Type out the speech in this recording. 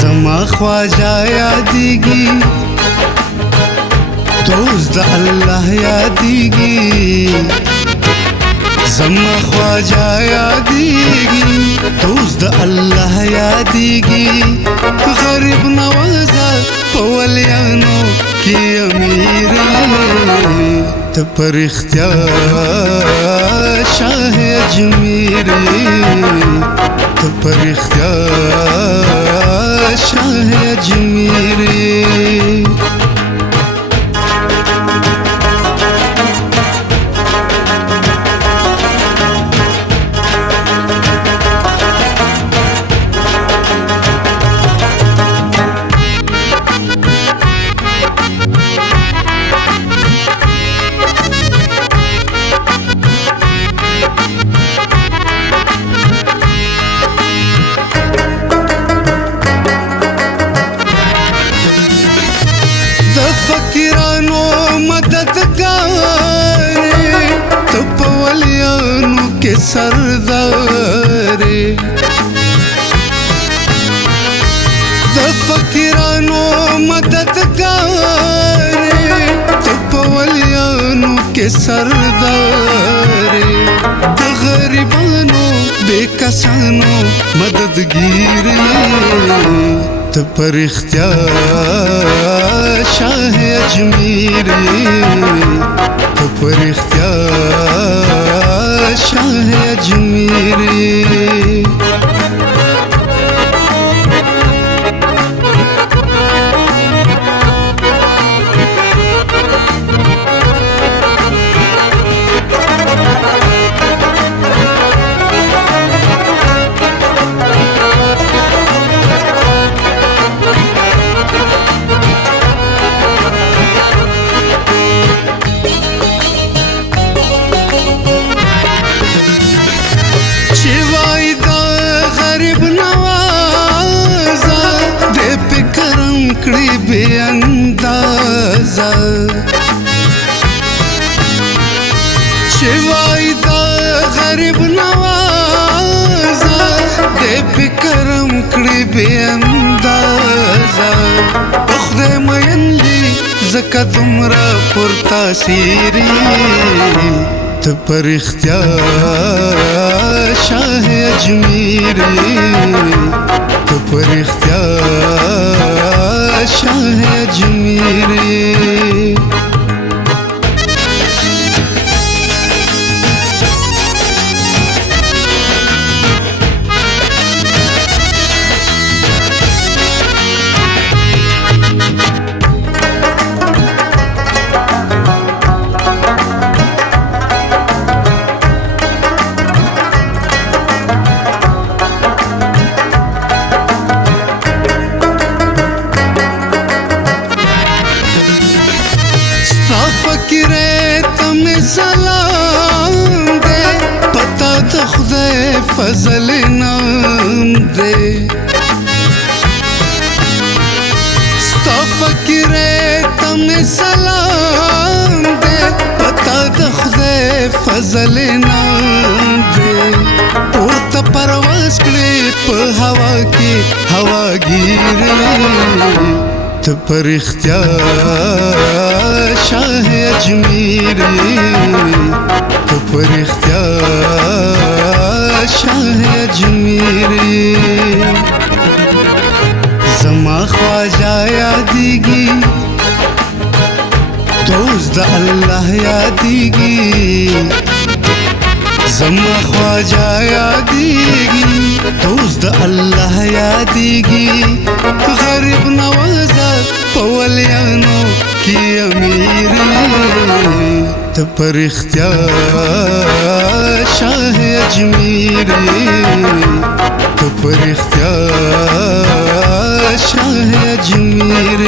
زما خواجه یادیږي دوست د الله یادیږي زما خواجه یادیږي دوست د الله یادیږي غریب نوازه په ولیانو کې امیر ته پر اختیار شاه اجمیر ته پر اختیار شاه اجمیر فقیرانو مددگار تو په ولیانو کې سردار د فقیرانو مددگار تو په ولیانو کې سردار د غریبانو بے کسانو مددگیر ته پر اختیار شاه اجمیر ته پر اختیار شاه اجمیر کړي بے اندازه شوای دا غریب نوازه دې فکرم کړي بے اندازه خدای مین دي زکه تمرا پر تاثیری ته پر اختیار شاه اجمیر ته پر اختیار شاه اجمیر فقیره تم سلام دے پتا تا خدای فضل نام دے ستا فقیره تم سلام دے پتا تا خدای فضل نام دے پورتا پرواز کړي په هوا کې هواګیر ته پر اختیار شاه اجمیر ته پر اختیار شاه اجمیر زما خواجه یادیږي دوست د الله یادیږي زما خواجه یادیږي دوست د الله یادیږي غریب نوازه په ولیانو کې امیر ته پر اختیار شاه اجمیر ته پر اختیار شاه اجمیر